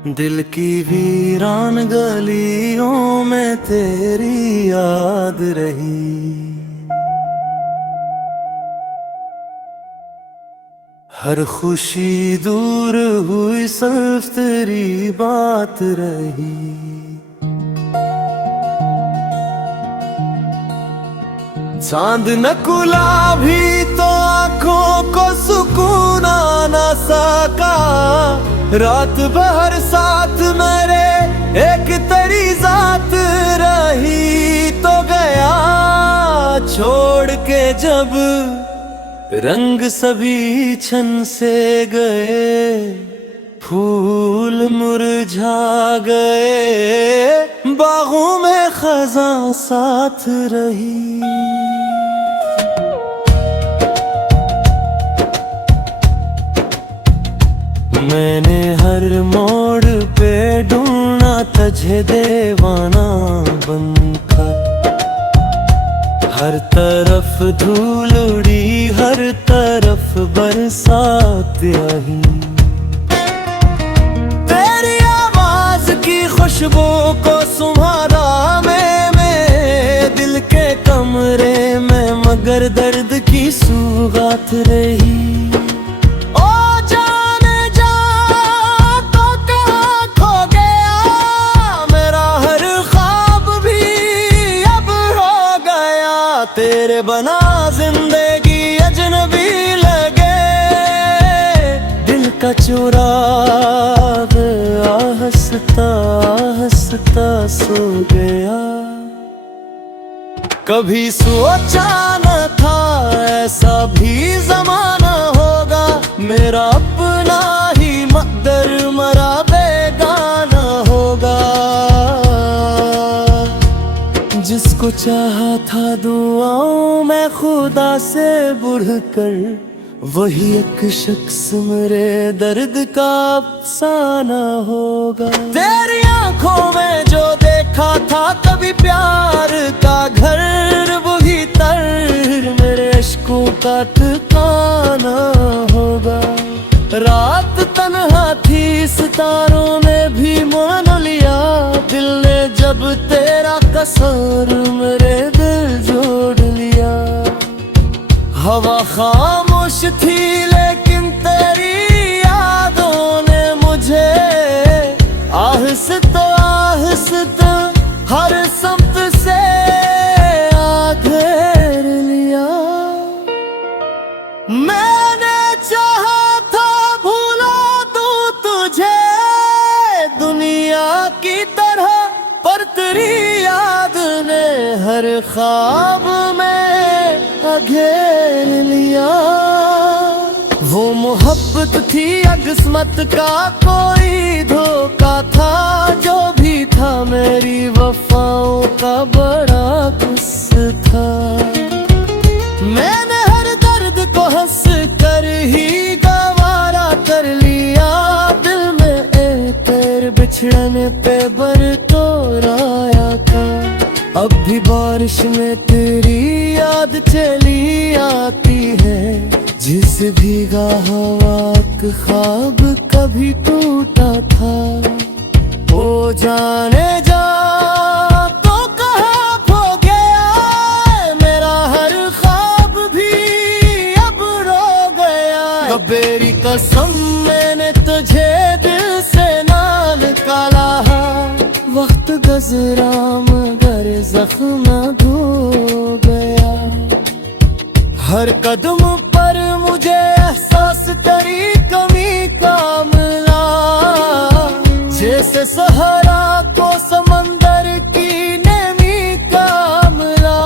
दिल की वीरान गलियों में तेरी याद रही। हर खुशी दूर हुई, सिर्फ तेरी बात रही। चांद नकुला भी तो आंखों को सुकून ना सका। रात भर साथ मेरे एक तेरी जात रही। तो गया छोड़ के जब रंग सभी छन से गए, फूल मुरझा गए, बागों में खज़ां साथ रही। मैंने हर मोड़ पे ढूंढा तुझे दीवाना बनकर। हर तरफ धूल उड़ी, हर तरफ बरसात आई। तेरी आवाज की खुशबू को सुम्हारा मैं दिल के कमरे में, मगर दर्द की सुगात रही। तेरे बना जिंदगी अजनबी लगे, दिल का चुराग आहिस्ता आहिस्ता सो गया। कभी सोचा न था ऐसा भी जमाना होगा, मेरा अपना ही मकदर मरा बेगाना होगा। जिसको चाहा था दुआओं में खुदा से बढ़कर, वही एक शख्स मेरे दर्द का अफसाना होगा। तेरी आंखों में जो देखा था कभी प्यार का घर, वही तर मेरे इश्कों का ठिकाना होगा। रात तन्हा थी, सितारों ने भी मान लिया, दिल ने जब तेरा कसूर मेरे दिल जोड़ लिया। हवा खामोश थी लेकिन तेरी यादों ने मुझे आहिस्ता आहिस्ता हर समत से घेर लिया। मैंने चाहा था भूला दूं तुझे दुनिया की तरह, पर तेरी याद ने हर ख्वाब में घेर लिया। वो मोहब्बत थी या किस्मत का कोई धोखा था, जो भी था मेरी वफाओं का बड़ा गुस्सा था। मैंने हर दर्द को हंस कर ही गवारा कर लिया, दिल में एक तेरे बिछड़ने पे बरतोराया था। अब भी बारिश में तेरी याद चली आती है, जिस भीगा हवा का ख्वाब कभी टूटा था। ओ जाने जा तो कहाँ खो गया, मेरा हर ख्वाब भी अब रो गया। कबेरी कसम मैंने तुझे दिल से ना निकाला, वक्त गुज़रा मगर ज़ख्म धो गया। हर कदम पर मुझे एहसास तेरी कमी का मिला, जैसे सहरा को समंदर की नमी का मिला।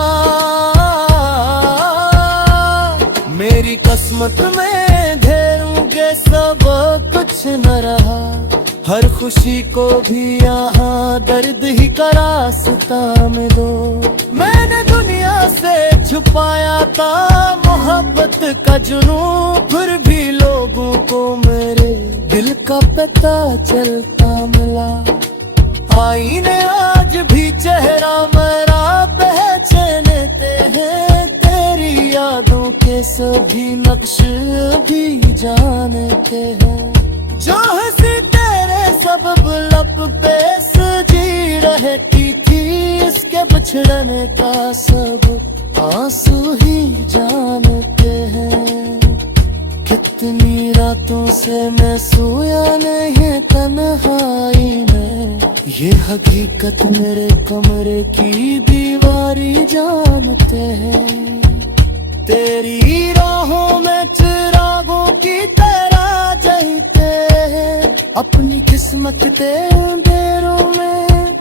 मेरी किस्मत में ढेरोगे सब कुछ न रहा, हर खुशी को भी यहाँ दर्द ही का रास्ता में दो। मैंने दुनिया से छुपाया था मोहब्बत का जुनून, फिर भी लोगों को मेरे दिल का पता चलता मिला। आईने आज भी चेहरा मेरा पहचानते हैं, तेरी यादों के सभी नक्श भी जानते हैं। जो हंसी तेरे सबब लब पे सजी रहती थी, इसके बिछड़ने का सब आंसू ही जानते हैं। कितनी रातों से मैं सोया नहीं तन्हाई में, ये हकीकत मेरे कमरे की दीवारी जानते हैं। तेरी राहों में चिरागों की तरह जलते हैं, अपनी किस्मत के अंधेरों में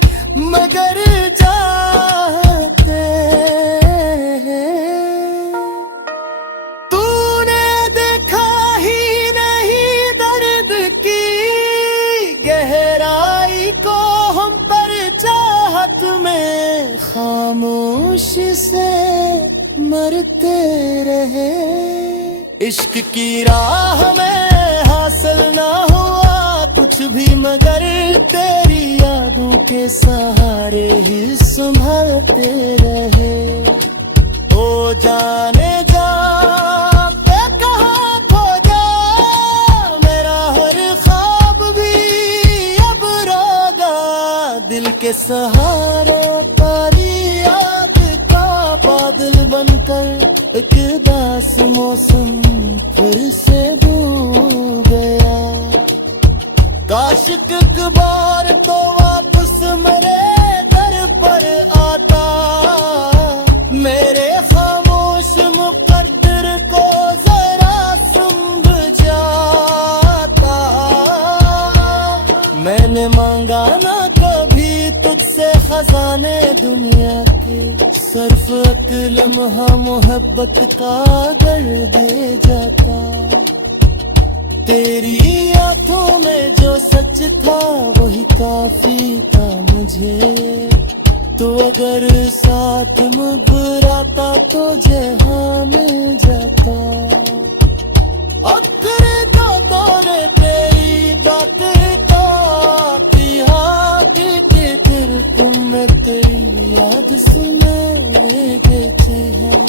मगर जाते हैं। तूने देखा ही नहीं दर्द की गहराई को, हम पर चाहत में खामोशी से मरते रहे। इश्क की राह में हासिल ना हुआ कुछ भी, मगर तेरी यादों के सहारे ही संभलते रहे। ओ जाने जा के कहाँ खो जा, मेरा हर ख्वाब भी अब रोगा। दिल के सहारे पारी याद का बादल बनकर एक दास मौसम फिर से भूल गया। काश एक बार तो वापस मेरे दर पर आता, मेरे खामोश मुकद्दर को जरा समझाता। मैंने मांगा ना कभी तुझसे खजाने दुनिया के, सिर्फ एक लम्हा मोहब्बत का कर दे जाता। तेरी आंखों में जो सच था वही काफी था मुझे, तो अगर साथ मुस्कुराता तो जहां मिल जाता। अगर तो तोरे तेरी बात तो आती हाथ के दिल तुम में तेरी याद सुने देते हैं।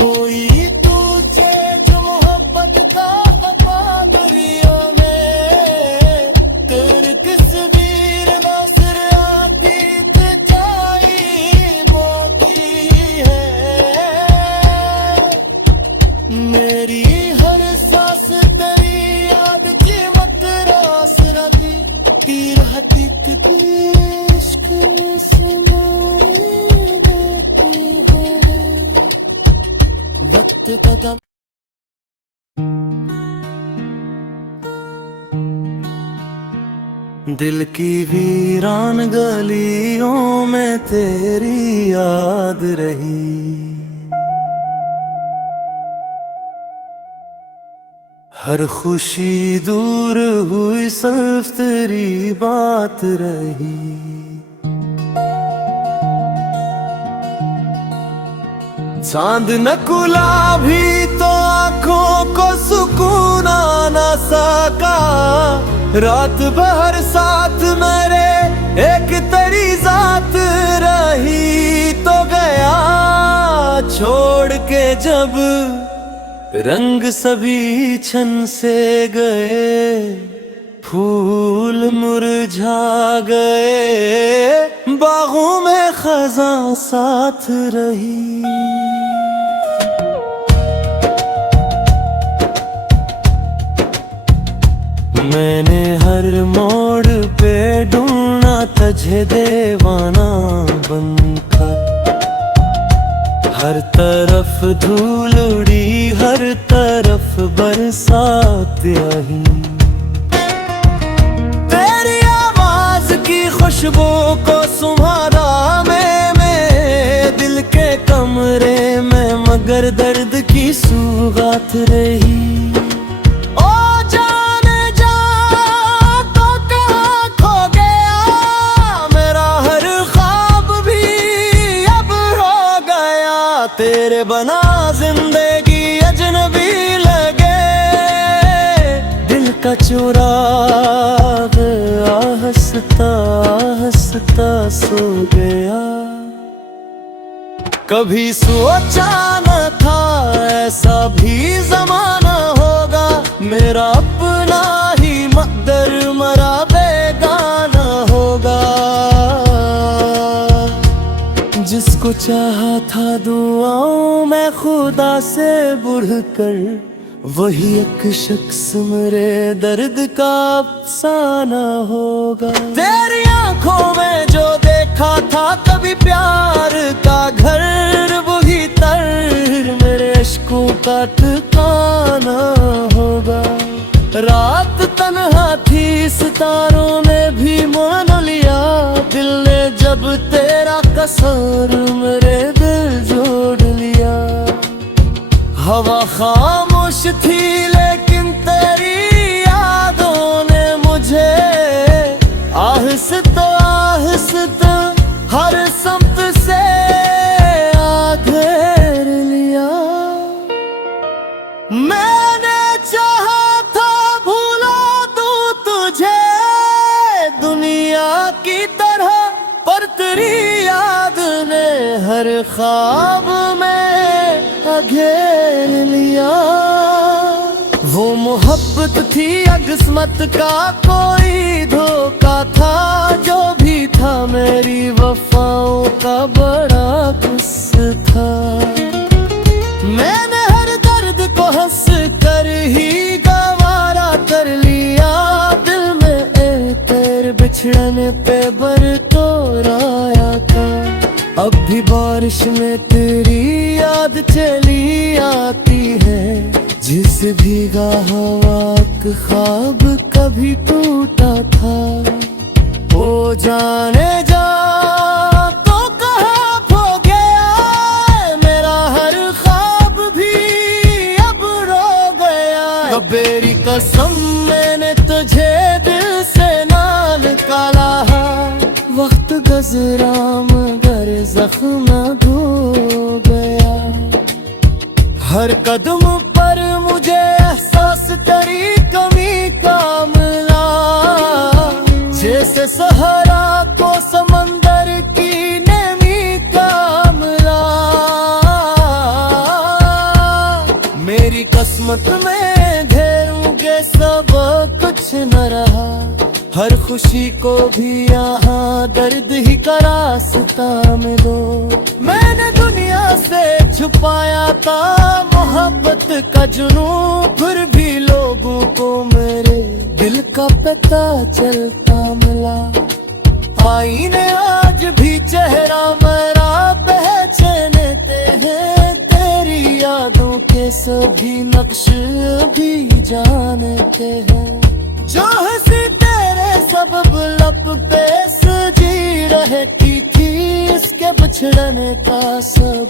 कोई तुझे जो मोहब्बत का बदरियों में, तेरी तस्वीर नजर आती सच्चाई बोती है। मेरी हर सांस तेरी याद की मत रास रही, तीर हकीकत इश्क में समाई देती है। वक्त कदम दिल की वीरान गलियों में तेरी याद रही। हर खुशी दूर हुई सिर्फ तेरी बात रही। चांद नकुला भी तो आंखों को सुकून ना सका, रात भर साथ मेरे एक तेरी जात रही। तो गया छोड़ के जब रंग सभी छन से गए, फूल मुरझा गए, बागों में खज़ां साथ रही। मैंने हर मोड़ पे ढूंढा तुझे दीवाना बनकर, हर तरफ धूल उड़ी, हर तरफ बरसात आई। तेरी आवाज की खुशबू को सुम्हारा मैं दिल के कमरे में, मगर दर्द की सुगात रही। तेरे बना जिंदगी अजनबी लगे, दिल का चुराग आहिस्ता आहिस्ता सो गया। कभी सोचा न था ऐसा भी जमाना होगा, मेरा अपना ही मकदर मरा बेगाना चाहा था दुआओं में खुदा से बढ़कर, वही एक शख्स मेरे दर्द का अफसाना होगा। तेरी आंखों में जो देखा था कभी प्यार का घर, वही तर मेरे इश्कों का ठिकाना होगा। रात तन्हा थी सितारों ने भी मान लिया, दिल ने जब तेरा कसूर मेरे दिल जोड़ लिया। हवा खामोश थी लेकिन तेरी यादों ने मुझे आहिस्ता आहिस्ता हर समत से आ घेर लिया। मैंने चाहा था भूला दूं तुझे दुनिया की तरह, पर तेरी याद ने हर ख्वाब में घेर लिया। वो मोहब्बत थी या किस्मत का कोई धोखा था, जो भी था मेरी वफाओं का बड़ा गुस्सा था। मैंने हर दर्द को हंस कर ही गवारा कर लिया, दिल में एक तेरे बिछड़ने पे बरतौर आया था। अब भी बारिश में तेरी याद चली आती है, जिस भीगा हवा का ख्वाब कभी टूटा था। ओ जाने जा तो कहाँ खो गया मेरा हर ख्वाब भी अब रो गया। कबीरी कसम मैंने तुझे दिल से ना निकाला, वक्त गुज़रा मगर ज़ख्म धो गया। हर कदम पर मुझे एहसास तेरी कमी का मिला, जैसे सहरा को समंदर की नमी का मिला। मेरी किस्मत में ढेरोगे सब कुछ न रहा, हर खुशी को भी यहाँ दर्द ही का रास्ता में दो। मैंने दुनिया से छुपाया था मोहब्बत का जुनून, फिर भी लोगों को मेरे दिल का पता चलता मिला। आईने आज भी चेहरा मेरा पहचानते हैं, तेरी यादों के सभी नक्श भी जानते हैं। जो हंसी तेरे सबब लब पे सजी रहती थी, इसके बिछड़ने का सब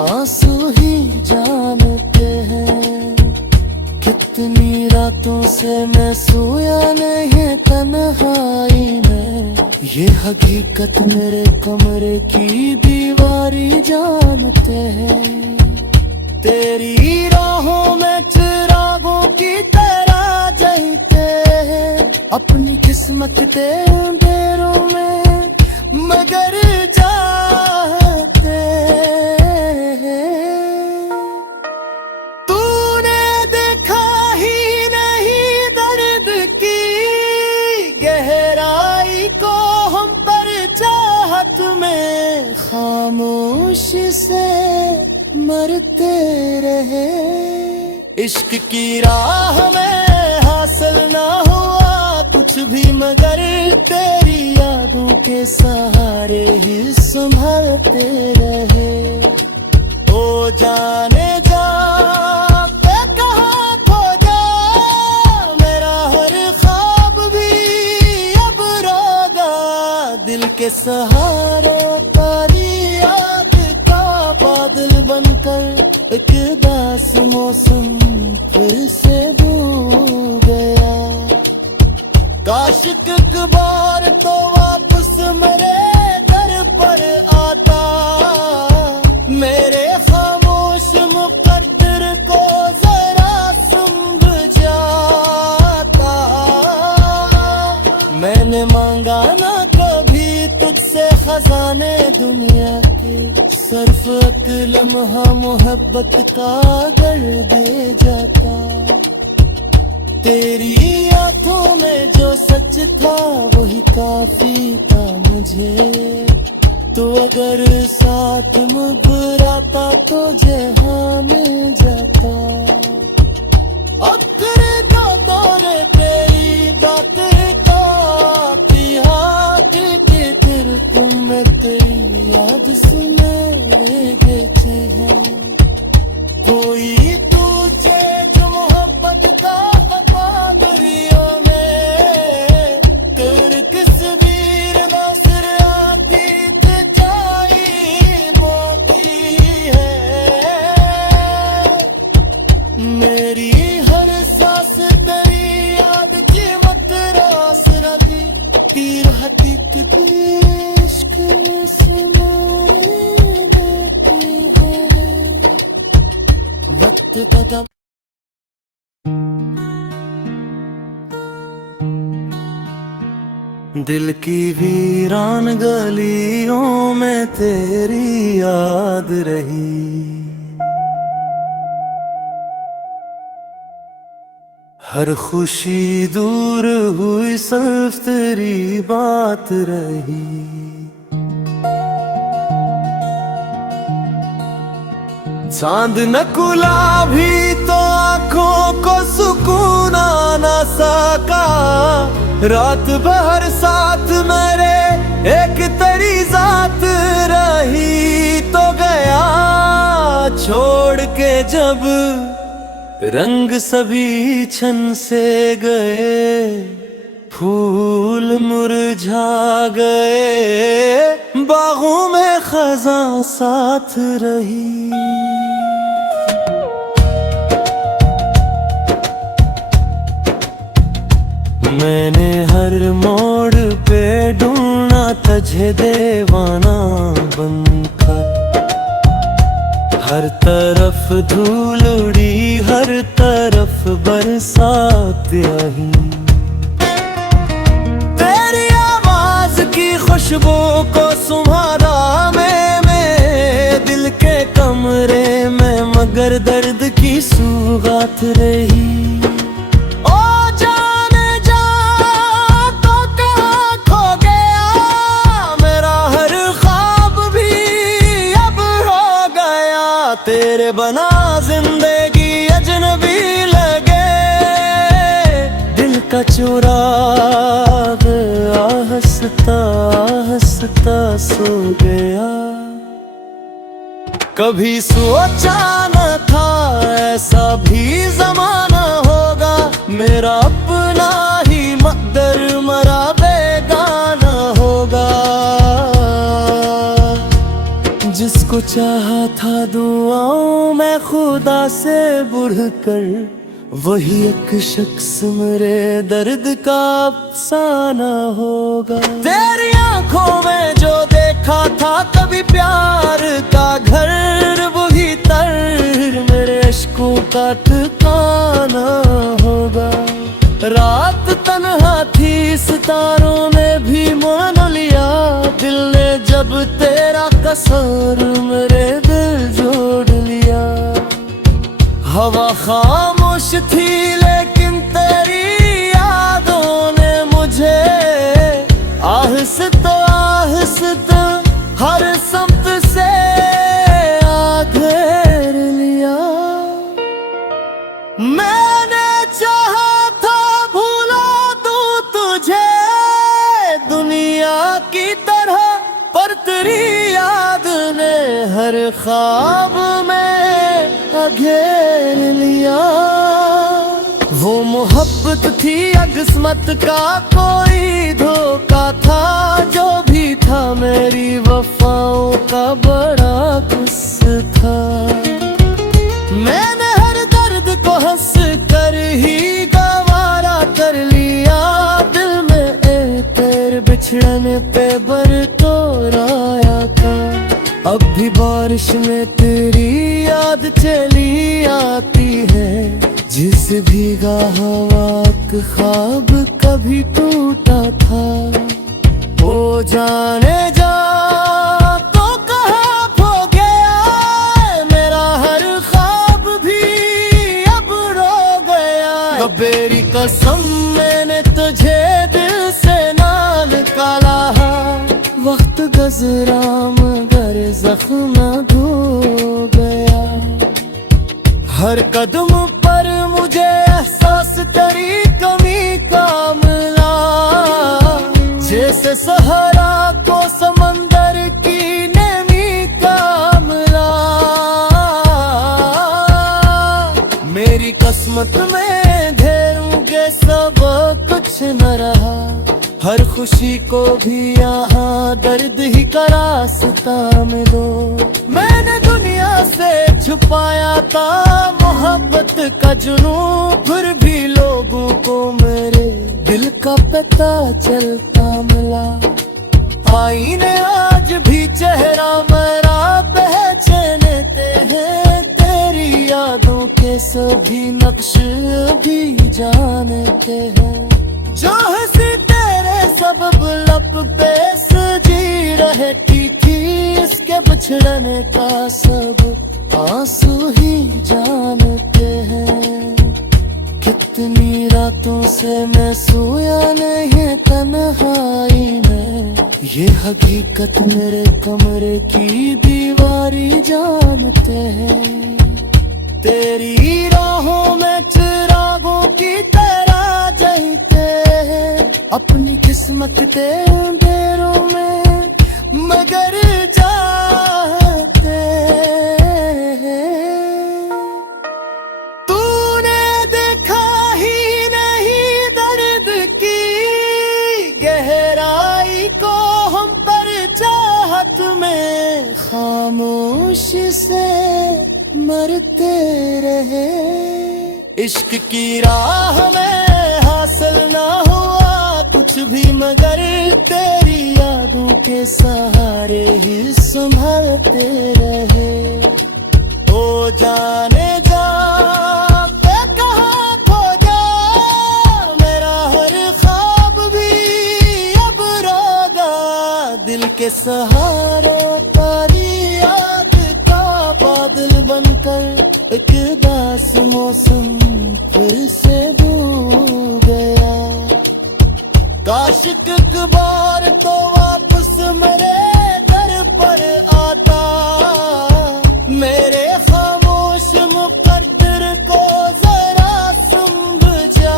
आंसू ही जानते हैं। कितनी रातों से मैं सोया नहीं तन्हाई में, ये हकीकत मेरे कमरे की दीवारी जानते हैं। तेरी राहों में चिरागों की तरह जलते हैं, अपनी किस्मत तेरे अंधेरों में मगर जाते हैं। तूने देखा ही नहीं दर्द की गहराई को, हम पर चाहत में खामोशी से मरते रहे। इश्क की राह में हासिल ना हुआ कुछ भी, मगर तेरी यादों के सहारे ही संभलते रहे। ओ जाने जा के कहाँ खो जा मेरा हर ख्वाब भी अब रोगा। दिल के सहारे तारी याद का बादल बनकर एक दास मौसम फिर से भूल गया। काश एक बार तो वापस मेरे घर पर आता, मेरे खामोश मुकद्दर को जरा समझाता। मैंने मांगा ना कभी तुझसे खजाने दुनिया के, सिर्फ एक लम्हा मोहब्बत का कर दे जाता। तेरी आंखों में जो सच था वही काफी था मुझे। तो अगर साथ मुस्कुराता तो जहां में जाता। अब तेरे का दौरे तेरी बातें तो आती हाथ के फिर तुम में तेरी याद सुने देते हैं। कोई तुझे जो मोहब्बत का बदरियों में तेरी तस्वीर ना सिर आती जाई बोती है। मेरी हर सांस तेरी याद की मत रास रही तीर हकीकत इश्क में समाई देती है। वक्त कदम दिल की वीरान गलियों में तेरी याद रही। हर खुशी दूर हुई सिर्फ तेरी बात रही। चांद नकुला भी तो आंखों को सुकून ना सका। रात भर साथ मेरे एक तेरी जात रही। तो गया छोड़ के जब रंग सभी छन से गए। फूल मुरझा गए बागों में खज़ां साथ रही। मैंने हर मोड़ पे ढूंढा तुझे दीवाना बनकर। हर तरफ धूल उड़ी हर तरफ बरसात आई। तेरी आवाज की खुशबू को सुम्हारा मैं दिल के कमरे में मगर दर्द की सुगात रही। तेरे बना जिंदगी अजनबी लगे। दिल का चुराग आहिस्ता आहिस्ता सो गया। कभी सोचा न था ऐसा भी जमाना होगा। मेरा अपना ही मकदर मरा बेगाना होगा। जिसको चाहा था दुआओं में खुदा से बढ़कर। वही एक शख्स मेरे दर्द का अफसाना होगा। तेरी आंखों में जो देखा था कभी प्यार का घर। वही तर मेरे इश्कों का ठिकाना होगा। रात तन्हा थी सितारों ने भी मान लिया। दिल ने जब तेरा कसूर मेरे दिल जोड़ लिया। हवा खामोश थी लेकिन तेरी यादों ने मुझे आहिस्ता आहिस्ता हर समत से आ घेर लिया। मैंने चाहा था भूला दूं तुझे दुनिया की तरह। पर तेरी याद ने हर ख्वाब में घेर लिया। वो मोहब्बत थी या किस्मत का कोई धोखा था। जो भी था मेरी वफाओं का बड़ा गुस्सा था। मैंने हर दर्द को हंस कर ही गवारा कर लिया। दिल में तेरे बिछड़ने पे बरतोराया था। अब भी बारिश में तेरी याद चली आती है। जिस भीगा हवा का ख्वाब कभी टूटा था। वो जाने जा तो कहाँ खो गया। मेरा हर ख्वाब भी अब रो गया। कबीरी कसम मैंने तुझे दिल से ना निकाला। वक्त गजरा मगर जख्म धो गया। हर कदम पर मुझे एहसास तेरी कमी का मिला, जैसे सहरा को समंदर की नमी का मिला। मेरी किस्मत में ढेरोगे सब कुछ न रहा, हर खुशी को भी यहाँ दर्द ही का रास्ता में दो। मैंने दुनिया से छुपाया था मोहब्बत का जुनून, फिर भी लोगों को मेरे दिल का पता चलता मिला। आईने आज भी चेहरा मेरा पहचानते हैं, तेरी यादों के सभी नक्श भी जानते हैं। जो हंसी तेरे सबब लब पे सजी रहती थी, इसके बिछड़ने का सब आंसू ही जानते हैं। कितनी रातों से मैं सोया नहीं तन्हाई में, ये हकीकत मेरे कमरे की दीवारी जानते हैं। तेरी राहों में चिरागों की तरह जलते हैं, अपनी किस्मत के अंधेरों में मगर जाते हैं। तूने देखा ही नहीं दर्द की गहराई को, हम पर चाहत में खामोशी से मरते रहे। इश्क की राह में हासिल ना हुआ कुछ भी, मगर तेरी यादों के सहारे ही संभलते रहे। ओ जाने जा मैं कहाँ खो जा, मेरा हर ख्वाब भी अब रोगा। दिल के सहारा तारी याद का बादल बनकर एक दास मौसम फिर से भूल गया। काश एक बार तो वापस मेरे घर पर आता, मेरे खामोश मुकद्दर को जरा समझाता।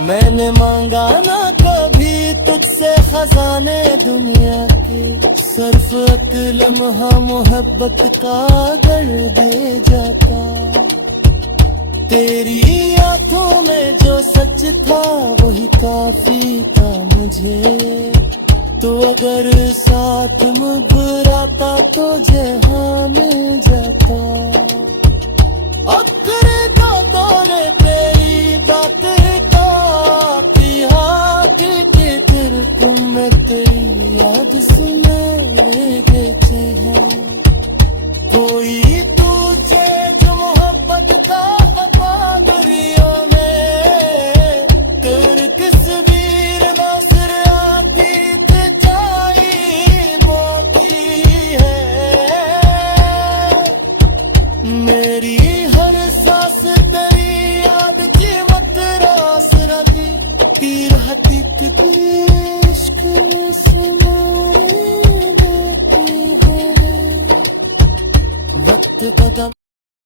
मैंने मांगा ना कभी तुझसे खजाने दुनिया के, सिर्फ एक लम्हा मोहब्बत का कर दे जाता। तेरी आंखों में जो सच था वही काफी था मुझे, तो अगर साथ मुस्कुराता तो जहां मिल जाता। अगर तो तोरे तेरी बात की हाथ के फिर तुम तेरी याद सुने बेचे हैं। कोई तुझे जो मोहब्बत का बहादुरियों में, तेरी तस्वीर नासिर आती सच्चाई बोती है। मेरी